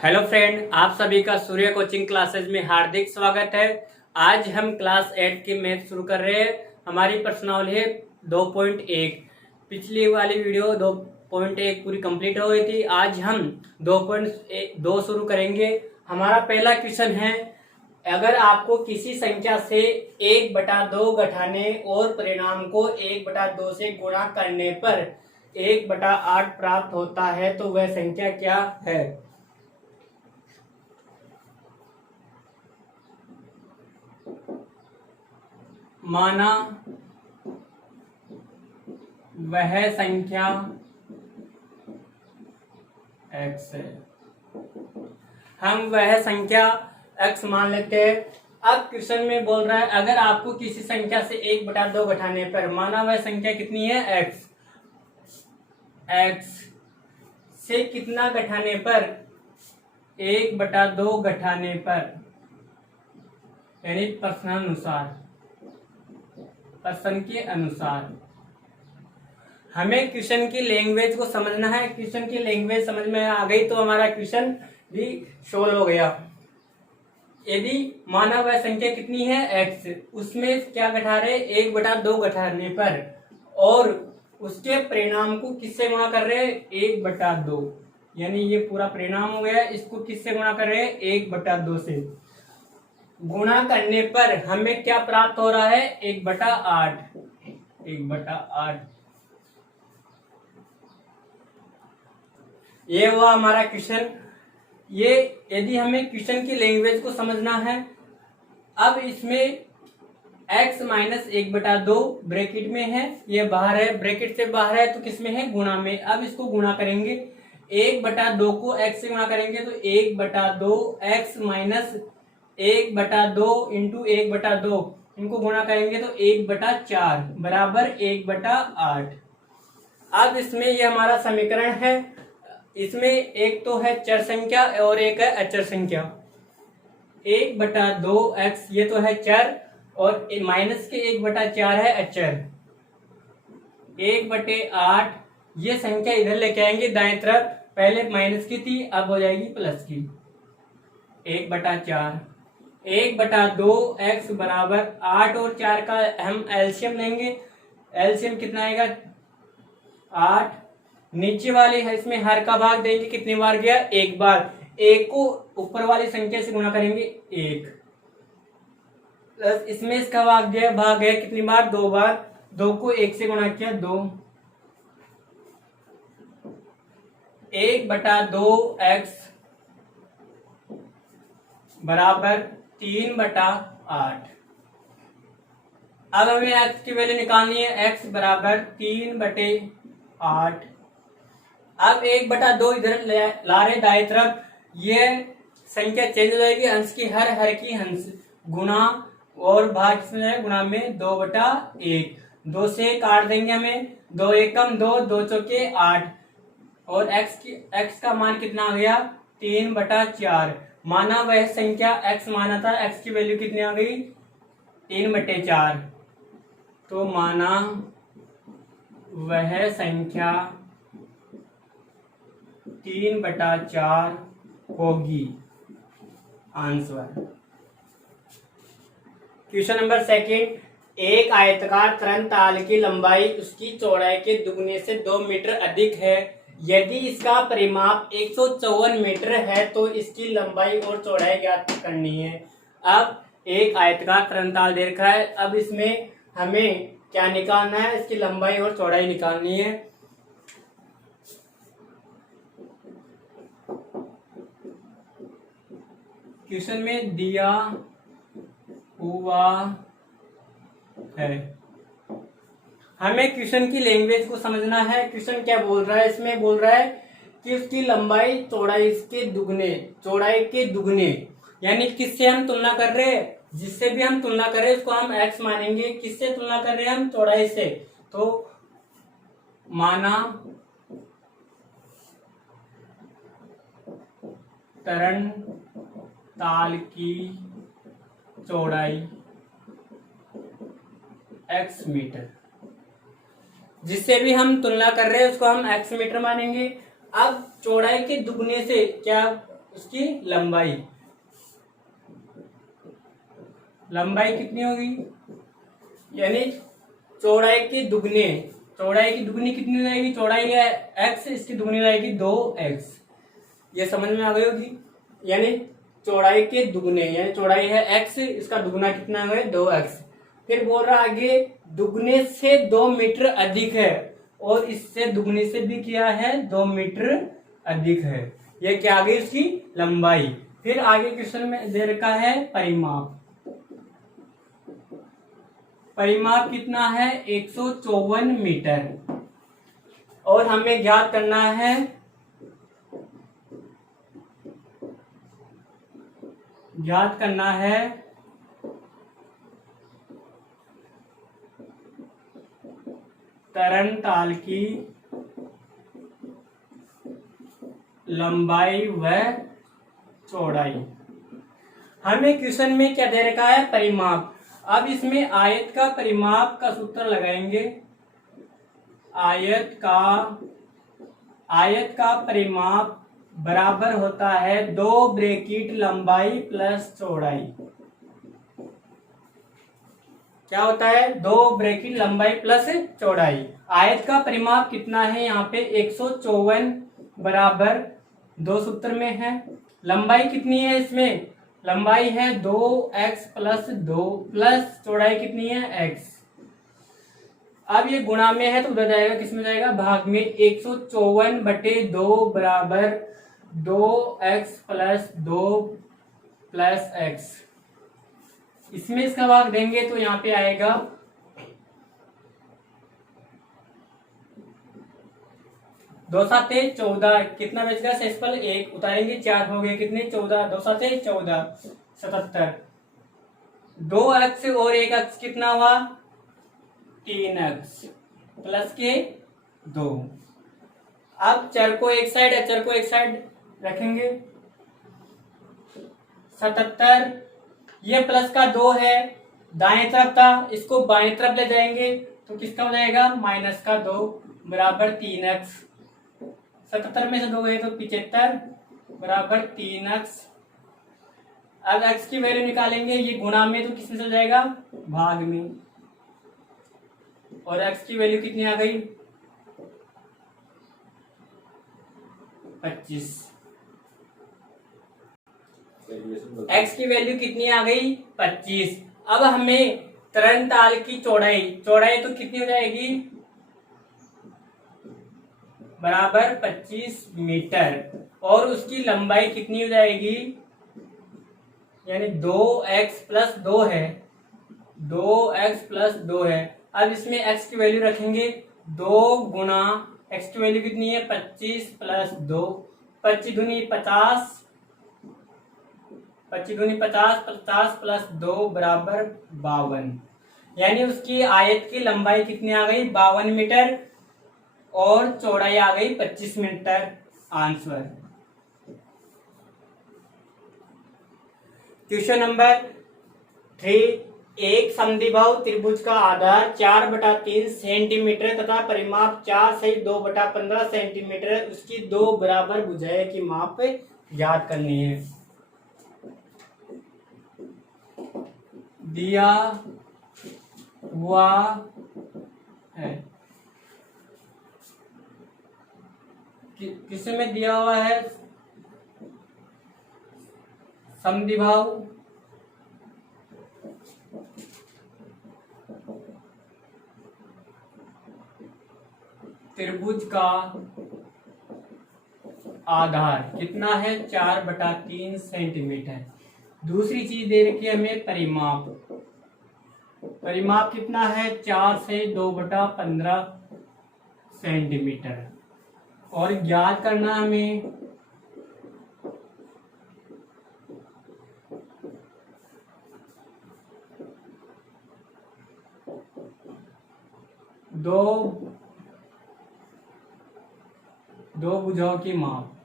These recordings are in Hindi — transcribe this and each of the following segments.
हेलो फ्रेंड, आप सभी का सूर्य कोचिंग क्लासेज में हार्दिक स्वागत है। आज हम क्लास 8 की मैथ शुरू कर रहे हैं। हमारी प्रश्नावली है 2.1। पिछली वाली वीडियो 2.1 पूरी कंप्लीट हो गई थी। आज हम 2.2 शुरू करेंगे। हमारा पहला क्वेश्चन है, अगर आपको किसी संख्या से 1/2 घटाने और परिणाम को 1/2 से गुणा करने पर 1/8 प्राप्त होता है तो वह संख्या क्या है। माना वह संख्या x है। हम वह संख्या x मान लेते हैं। अब क्वेश्चन में बोल रहा है, अगर आपको किसी संख्या से 1/2 घटाने पर, माना वह संख्या कितनी है x से कितना घटाने पर, 1/2 घटाने पर, यानी प्रश्न के अनुसार हमें क्वेश्चन की लैंग्वेज को समझना है। क्वेश्चन की लैंग्वेज समझ में आ गई तो हमारा क्वेश्चन भी सोल्व हो गया। यदि माना वह संख्या कितनी है x, उसमें क्या घटा रहे, 1/2 घटाने पर, और उसके परिणाम को किससे गुणा कर रहे हैं, 1/2, यानी ये पूरा परिणाम हो गया। इसको किससे गुणा कर रहे हैं, 1/2 से। गुणा करने पर हमें क्या प्राप्त हो रहा है, 1/8। ये हुआ हमारा क्वेश्चन। ये यदि हमें क्वेश्चन की लैंग्वेज को समझना है। अब इसमें x माइनस 1/2 ब्रैकेट में है, ये बाहर है, ब्रैकेट से बाहर है तो किसमें है, गुणा में। अब इसको गुणा करेंगे, 1/2 को x से गुणा करेंगे तो 1/2 x माइनस 1/2 इंटू 1/2, इनको गुणा करेंगे तो 1/4 बराबर 1/8। अब इसमें ये हमारा समीकरण है। इसमें एक तो है चर संख्या और एक है अचर संख्या। 1/2x ये तो है चर, और माइनस के 1/4 है अचर। 1/8 ये संख्या इधर लेके आएंगे दाएं तरफ, पहले माइनस की थी अब हो जाएगी प्लस की। 1/4 1/2x बराबर 8 और 4 का हम एलसीएम लेंगे। एलसीएम कितना आएगा, 8। नीचे वाले है इसमें हर का भाग देंगे, कितनी बार गया, एक बार। एक को ऊपर वाली संख्या से गुणा करेंगे 1, प्लस इसमें इसका भाग गया कितनी बार, 2 बार। 2 को 1 से गुणा किया 2। 1/2x बराबर 3/8। अब हमें x की वैल्यू निकालनी है, x बराबर 3/8। अब 1/2 इधर ला रहे दाएं तरफ, ये संख्या चेंज हो जाएगी, अंश की हर की अंश गुणा, और भाग में गुणा में 2/1। 2 से काट देंगे हमें, 2 एकम 2, 2 चौके 8, और x का मान कितना आ गया, 3/4। माना वह संख्या x माना था, x की वैल्यू कितनी आ गई, 3/4। तो माना वह संख्या 3/4 होगी आंसर। क्वेश्चन नंबर सेकंड, एक आयताकार तरंग ताल की लंबाई उसकी चौड़ाई के दुगने से 2 मीटर अधिक है। यदि इसका परिमाप 154 मीटर है तो इसकी लंबाई और चौड़ाई ज्ञात करनी है। अब एक आयताकार तरंग ताल दे रखा है, अब इसमें हमें क्या निकालना है, इसकी लंबाई और चौड़ाई निकालनी है। क्वेश्चन में दिया हुआ है, हमें क्वेश्चन की लैंग्वेज को समझना है। क्वेश्चन क्या बोल रहा है, इसमें बोल रहा है कि उसकी लंबाई चौड़ाई के दुगने, यानी किससे हम तुलना कर रहे हैं, जिससे भी हम तुलना करें उसको हम x मानेंगे। किससे तुलना कर रहे हैं हम, चौड़ाई से। तो माना तरंग ताल की चौड़ाई x मीटर, जिससे भी हम तुलना कर रहे हैं उसको हम x मीटर मानेंगे। अब चौड़ाई के दुगने से क्या उसकी लंबाई, लंबाई कितनी होगी, यानी चौड़ाई की दुगनी, चौड़ाई की दुगनी कितनी हो जाएगी, चौड़ाई है x, इसकी दुगनी हो जाएगी 2x। ये समझ में आ गई होगी, यानी चौड़ाई के दुगने, यानी चौड़ाई है x, इसका दुगना कितना है 2x। फिर बोल रहा आगे दुगने से 2 मीटर अधिक है और इससे दुगने से भी क्या है 2 मीटर अधिक है। ये क्या आ गई उसकी लंबाई। फिर आगे क्वेश्चन में दे रखा है परिमाप, परिमाप कितना है 154 मीटर और हमें ज्ञात करना है तरणताल की लंबाई व चौड़ाई। हमें क्वेश्चन में क्या दे रखा है परिमाप। अब इसमें आयत का परिमाप का सूत्र लगाएंगे। आयत का परिमाप बराबर होता है 2 ब्रैकेट लंबाई प्लस चौड़ाई। क्या होता है 2 ब्रैकेट लंबाई प्लस चौड़ाई। आयत का परिमाप कितना है यहाँ पे 154 बराबर 2 सूत्र में है। लंबाई कितनी है इसमें, लंबाई है 2x प्लस 2 प्लस चौड़ाई कितनी है x। अब ये गुणा में है तो उधर जाएगा, किस में जाएगा भाग में। 154/2 बराबर 2x प्लस 2 प्लस x। इसमें इसका भाग देंगे तो यहाँ पे आएगा 2 7 14, कितना बच गया शेषफल 1, उतारेंगे 4 हो गए कितने 14, 2 7 14 77। 2x और 1x कितना हुआ 3x प्लस के 2। अब चर को एक साइड, अचर को एक साइड रखेंगे। 77, ये प्लस का 2 है, दाएं तरफ था, इसको बाएं तरफ ले जाएंगे तो किसका हो जाएगा माइनस का 2 बराबर 3x। 77 में से 2 गए तो 75 बराबर 3x। अब x की वैल्यू निकालेंगे, ये गुणा में तो किस में चल जाएगा भाग में, और x की वैल्यू कितनी आ गई 25। x की वैल्यू कितनी आ गई 25। अब हमें तरणताल की चौड़ाई तो कितनी हो जाएगी बराबर 25 मीटर और उसकी लंबाई कितनी हो जाएगी, यानी 2x प्लस 2 है, 2x प्लस 2 है। अब इसमें x की वैल्यू रखेंगे 2 गुना x की वैल्यू कितनी है 25 प्लस 2, 25 दूनी 50, 25 दूनी 50, 50 प्लस 2 बराबर 52। यानी उसकी आयत की लंबाई कितनी आ गई 52 मीटर और चौड़ाई आ गई 25 मीटर। आंसर। क्वेश्चन नंबर 3, एक समद्विबाहु त्रिभुज का आधार 4/3 सेंटीमीटर तथा परिमाप 4 सही 2/15 सेंटीमीटर है, उसकी 2 बराबर भुजाएं की माप ज्ञात करनी है। दिया हुआ है, किसी में दिया हुआ है समद्विबाहु त्रिभुज का आधार कितना है 4/3 सेंटीमीटर। दूसरी चीज दे रखी है हमें परिमाप, परिमाप कितना है 4 से 2/15 सेंटीमीटर और ज्ञात करना हमें दो भुजाओं की माप।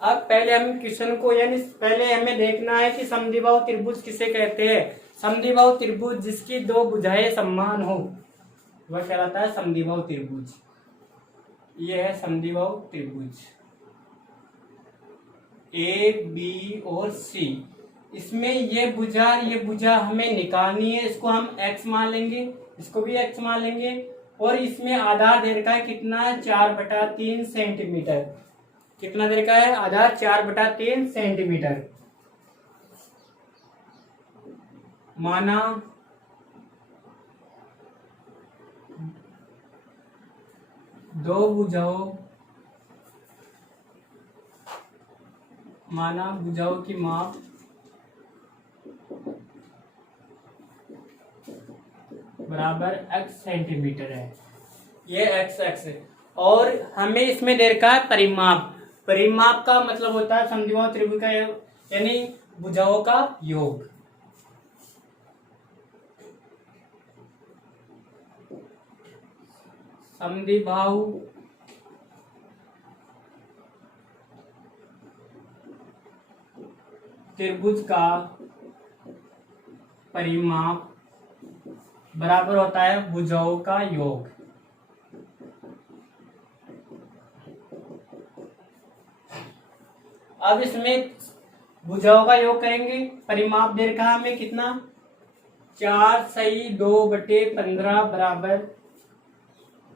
अब पहले हम क्वेश्चन को, यानी पहले हमें देखना है कि समद्विबाहु त्रिभुज किसे कहते हैं। समद्विबाहु त्रिभुज जिसकी 2 भुजाएं समान हो वह कहलाता है समद्विबाहु त्रिभुज। ये है समद्विबाहु त्रिभुज ए बी और सी। इसमें ये भुजा हमें निकालनी है, इसको हम x मान लेंगे, इसको भी x मान लेंगे। और इसमें आधार दे रखा है कितना, 4/3 सेंटीमीटर। कितना दे रखा है, आधार 4/3 सेंटीमीटर। माना दो भुजाओं की माप बराबर x सेंटीमीटर है, ये x है। और हमें इसमें दे रखा है परिमाप। परिमाप का मतलब होता है समद्विबाहु त्रिभुज का यानी भुजाओं का योग। समद्विबाहु त्रिभुज का परिमाप बराबर होता है भुजाओं का योग। अब इसमें भुजाओं का योग करेंगे। परिमाप दे रखा है हमें कितना, 4/2/15 बराबर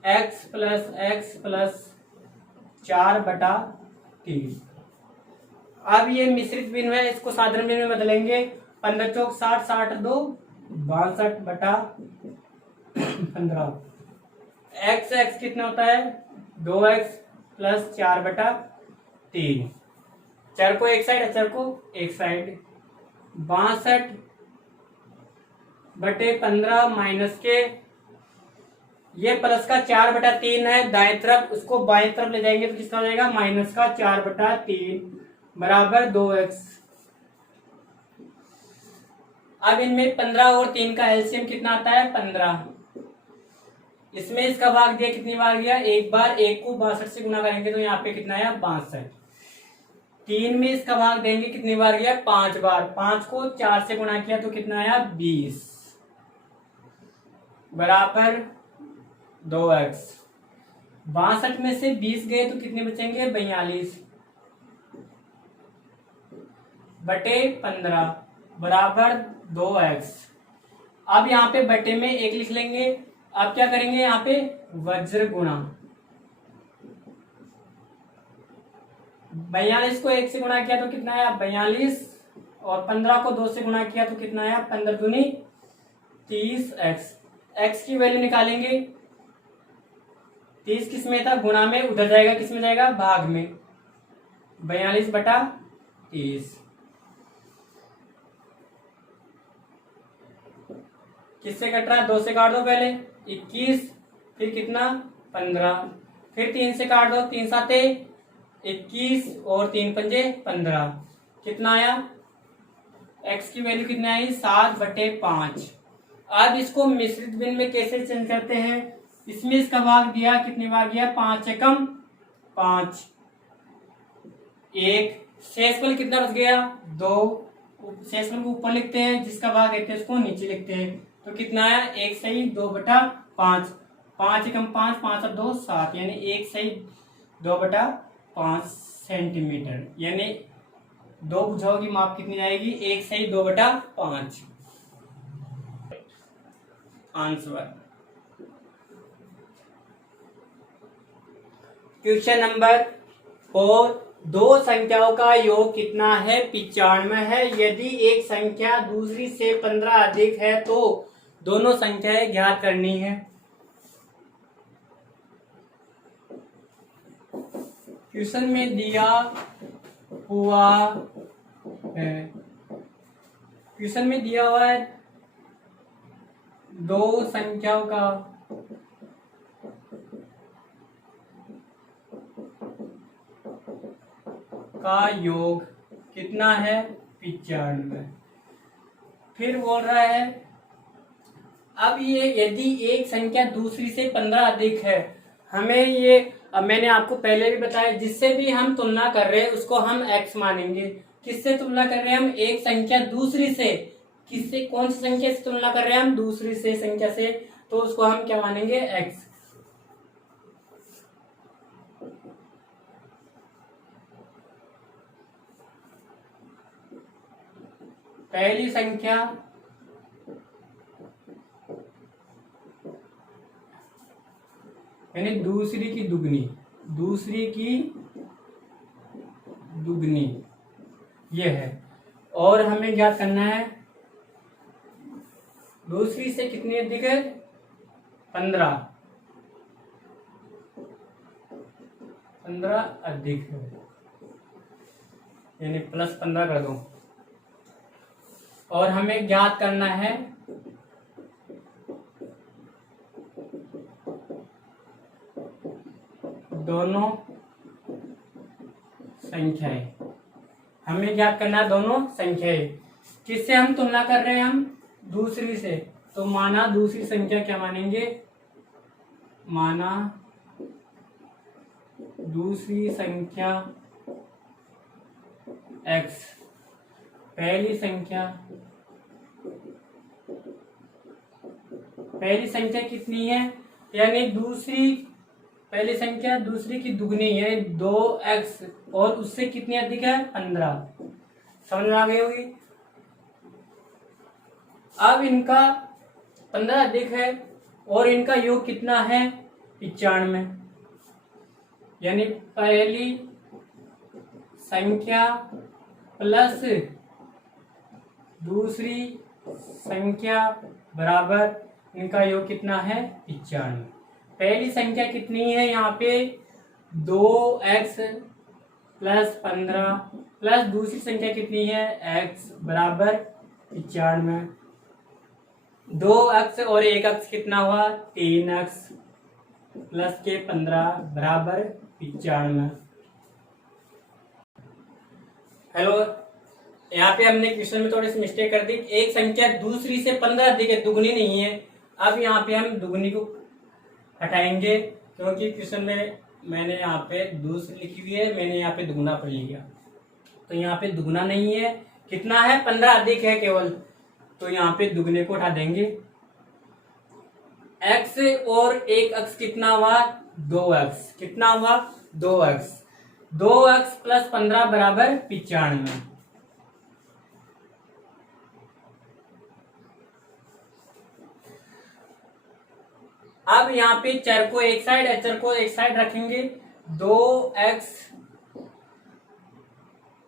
x प्लस 4/3। अब ये मिश्रित भिन्न है, इसको साधारण भिन्न में बदलेंगे। 15 चौक 60, 60 2 62/15। x कितना होता है, 2x प्लस 4/3। चर को एक साइड, अचर को एक साइड। 62/15 माइनस के, ये प्लस का 4/3 है दाएं तरफ, उसको बाएं तरफ ले जाएंगे तो कितना हो जाएगा, माइनस का 4/3 बराबर 2x। अब इनमें 15 और 3 का एलसीएम कितना आता है, 15। इसमें इसका भाग दिया, कितनी बार गया, एक बार। एक को 62 से गुना करेंगे तो यहाँ पे कितना आया, 62। 3 में इसका भाग देंगे, कितनी बार गया, 5 बार। 5 को 4 से गुना किया तो कितना आया, 20 बराबर 2x। 62 में से 20 गए तो कितने बचेंगे, 42/15 बराबर 2x। अब यहाँ पे बटे में 1 लिख लेंगे। अब क्या करेंगे, यहाँ पे वज्र गुणा। 42 को 1 से गुणा किया तो कितना आया, 42। और 15 को 2 से गुणा किया तो कितना आया, 15 दूनी 30x। x की वैल्यू निकालेंगे। 30 किस में था, गुणा में, उधर जाएगा, किस में जाएगा, भाग में। 42/30 किससे कट रहा है, 2 से काट दो पहले, 21। फिर कितना, 15। फिर 3 से काट दो, 3 7 21 और 3 पंजे 15। कितना आया, x की वैल्यू कितनी आई, 7/5। अब इसको मिश्रित भिन्न में कैसे चेंज करते हैं, इसमें इसका भाग दिया, कितनी बार गया, 5 एकम 5। 1 शेषफल कितना बच गया, 2। शेषफल को ऊपर लिखते हैं, जिसका भाग देते हैं उसको नीचे लिखते हैं। तो कितना आया, 1 सही 2/5। 5 एकम 5, 5 और 2 7, यानी 1 सही 2/5 सेंटीमीटर। यानी दो भुजाओं की माप कितनी आएगी, 1 सही 2/5। आंसर। क्वेश्चन नंबर 4, दो संख्याओं का योग कितना है, 95 है। यदि एक संख्या दूसरी से 15 अधिक है तो दोनों संख्याएं ज्ञात करनी है। क्वेश्चन में दिया हुआ है, क्वेश्चन में दिया हुआ है दो संख्याओं का योग कितना है, 95। फिर बोल रहा है अब ये यदि एक संख्या दूसरी से 15 अधिक है, हमें ये, अब मैंने आपको पहले भी बताया, जिससे भी हम तुलना कर रहे हैं उसको हम x मानेंगे। किससे तुलना कर रहे हैं हम, एक संख्या दूसरी से, किससे, कौन सी संख्या से तुलना कर रहे हैं हम, दूसरी से संख्या से, तो उसको हम क्या मानेंगे, x। पहली संख्या यानी दूसरी की दुगनी ये है। और हमें ज्ञात करना है दूसरी से कितनी अधिक है, 15 अधिक है, यानी +15 कर दो। और हमें ज्ञात करना है दोनों संख्याएं, हमें ज्ञात करना है दोनों संख्याएं। किससे हम तुलना कर रहे हैं, हम दूसरी से, तो माना दूसरी संख्या क्या मानेंगे, माना दूसरी संख्या x, पहली संख्या कितनी है, यानी पहली संख्या दूसरी की दुगनी है 2x, और उससे कितनी अधिक है, 15। समझ में आ गई होगी। अब इनका 15 अधिक है और इनका योग कितना है, 95, यानी पहली संख्या प्लस दूसरी संख्या बराबर इनका योग कितना है, 95। पहली संख्या कितनी है, यहाँ पे 2x + 15 प्लस दूसरी संख्या कितनी है, x बराबर 95। 2x और 1x कितना हुआ, 3x प्लस के 15 बराबर 95। हेलो, यहाँ पे हमने क्वेश्चन में थोड़ी सी मिस्टेक कर दी। एक संख्या दूसरी से 15 अधिक है, दुगनी नहीं है। अब यहाँ पे हम दुगनी को हटाएंगे, क्योंकि क्वेश्चन में मैंने यहाँ पे दूसरी लिखी हुई है, मैंने यहाँ पे दुगना पढ़ लिया, तो यहाँ पे दुगना नहीं है, कितना है, 15 अधिक है केवल, तो यहाँ पे दुगने को उठा देंगे। x और 1x कितना हुआ, 2x, कितना हुआ, 2x, 2x + 15 बराबर 95। अब यहाँ पे चर को एक साइड, अचर को एक साइड रखेंगे। 2x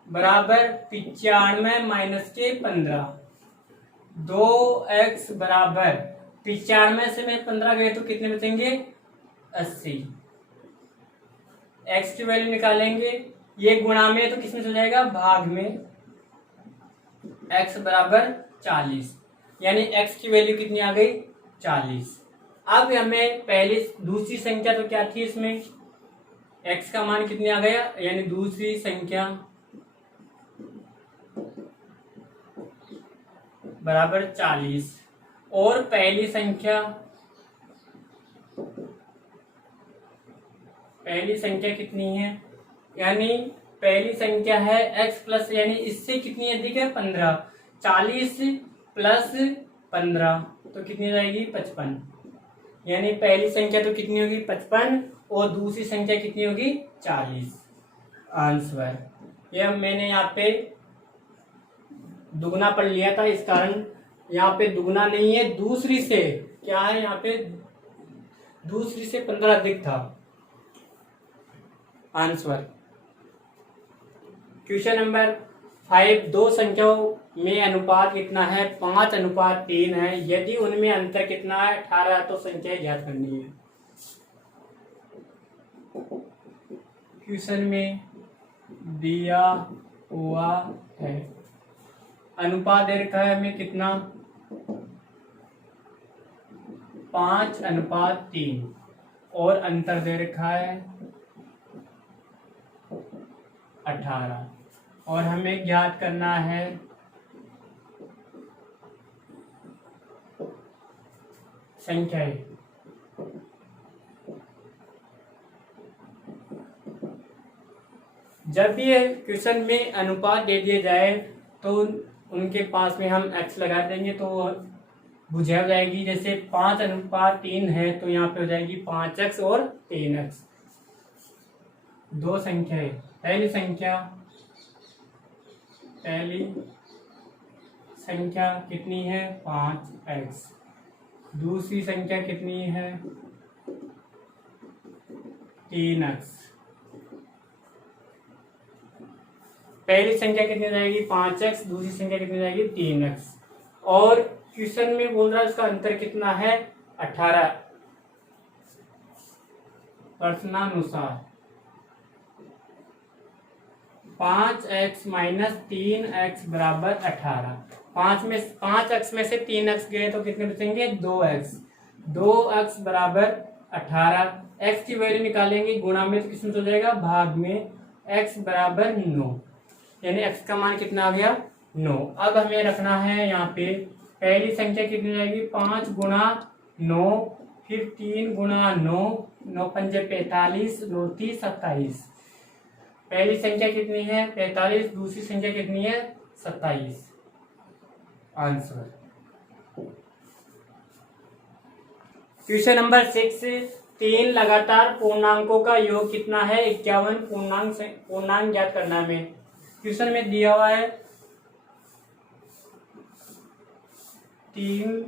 बराबर 95 - के 15, 2x बराबर 95 से में 15 गए तो कितने बचेंगे, 80। x की वैल्यू निकालेंगे, ये गुणा में तो किसमें चल जाएगा, भाग में, x बराबर 40, यानी x की वैल्यू कितनी आ गई, 40। अब हमें दूसरी संख्या तो क्या थी, इसमें x का मान कितने आ गया, यानी दूसरी संख्या बराबर 40, और पहली संख्या कितनी है, यानी पहली संख्या है x प्लस, यानी इससे कितनी अधिक है, 15, 40 + 15 तो कितनी जाएगी, 55, यानी पहली संख्या तो कितनी होगी, 55, और दूसरी संख्या कितनी होगी, 40। आंसर, यह मैंने यहाँ पे दुगना पढ़ लिया था, इस कारण यहाँ पे दुगना नहीं है, दूसरी से क्या है, यहाँ पे दूसरी से 15 अधिक था। आंसर, क्वेश्चन नंबर 5, दो संख्याओं में अनुपात कितना है, 5:3 है, यदि उनमें अंतर कितना है, 18, तो संख्याएं ज्ञात करनी है। क्वेश्चन में दिया हुआ है, अनुपात दे रखा है हमें कितना, 5:3, और अंतर दे रखा है 18, और हमें ज्ञात करना है संख्याएं। जब भी क्वेश्चन में अनुपात दे दिया जाए तो उनके पास में हम x लगा देंगे तो बुझा हो जाएगी। जैसे 5:3 है तो यहाँ पे हो जाएगी 5x और 3x। दो संख्याएं, पहली संख्या कितनी है 5x, दूसरी संख्या कितनी है 3x, पहली संख्या कितनी जाएगी 5x, दूसरी संख्या कितनी जाएगी 3x, और क्वेश्चन में बोल रहा है इसका अंतर कितना है 18। प्रश्नानुसार 5x माइनस 3x बराबर 18। 5x में से 3x गए तो कितने बचेंगे 2x, 2x बराबर 18। x की वैल्यू निकालेंगे गुणा में तो किसमें हो जाएगा भाग में, x बराबर 9, यानी x का मान कितना आ गया 9। अब हमें रखना है यहाँ पे पहली संख्या कितनी जाएगी 5 गुणा 9, फिर 3 गुणा 9, 9 पंजे 45, 9 30 27। पहली संख्या कितनी है 45, दूसरी संख्या कितनी है 27। आंसर क्वेश्चन नंबर 6, 3 लगातार पूर्णांकों का योग कितना है 51। पूर्णांक ज्ञात करना में क्वेश्चन में दिया हुआ है 3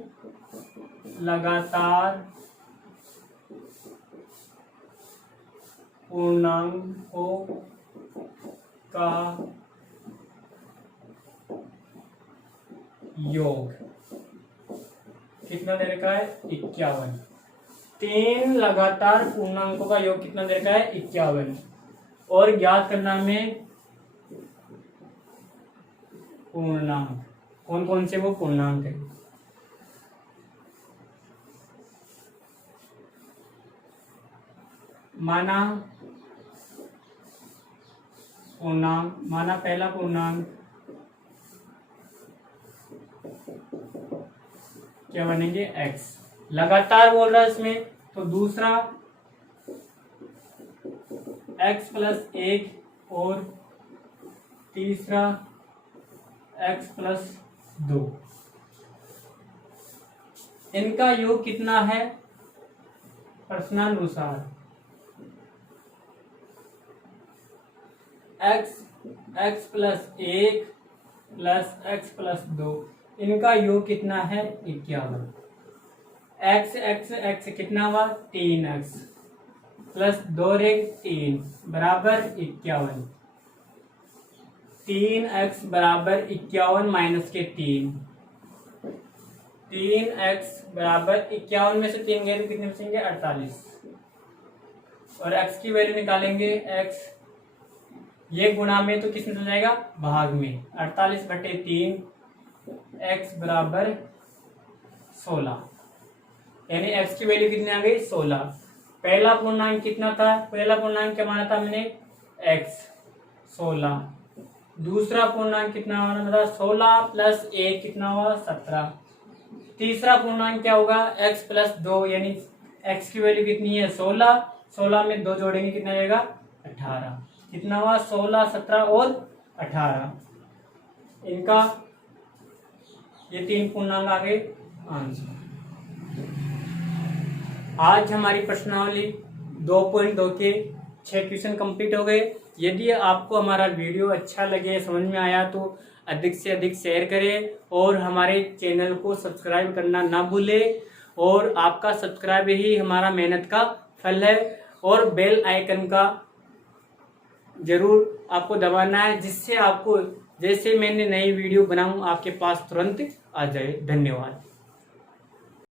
लगातार पूर्णांकों का योग कितना दे रखा है 51। 3 लगातार पूर्णांकों का योग कितना दे रखा है 51, और ज्ञात करना में पूर्णांक कौन कौन से वो पूर्णांक है। माना पहला पूर्णांक क्या बनेंगे x, लगातार बोल रहा है इसमें, तो दूसरा x प्लस 1 और तीसरा x प्लस 2, इनका योग कितना है प्रश्नानुसार x plus 1 plus x plus 2, इनका योग कितना है 51। x कितना हुआ 3x प्लस 2 3 बराबर 51। 3x बराबर 51 माइनस के 3, 3x बराबर 51 में से 3 गए तो कितने बचेंगे 48, और x की वैल्यू निकालेंगे x, ये गुणा में तो किसमें चल जाएगा भाग में, 48 बटे 3, x बराबर 16, यानी x की वैल्यू कितनी आ गई 16। पहला पूर्णांक कितना था, पहला पूर्णांक क्या माना था मैंने x 16, दूसरा पूर्णांक कितना माना था 16 प्लस 1 कितना हुआ 17, तीसरा पूर्णांक क्या होगा x प्लस 2, यानी x की वैल्यू कितनी है 16, 16 में 2 जोड़ेंगे कितना आएगा 18, कितना हुआ 16 17 और 18, इनका ये 3 पूर्णांक आ गए आंसर। आज हमारी प्रश्नावली 2.2 के 6 क्वेश्चन कंप्लीट हो गए। यदि आपको हमारा वीडियो अच्छा लगे, समझ में आया, तो अधिक से अधिक शेयर करें और हमारे चैनल को सब्सक्राइब करना ना भूलें, और आपका सब्सक्राइब ही हमारा मेहनत का फल है, और बेल आइकन का जरूर आपको दबाना है, जिससे आपको जैसे मैंने नई वीडियो बनाऊं आपके पास तुरंत आ जाए। धन्यवाद।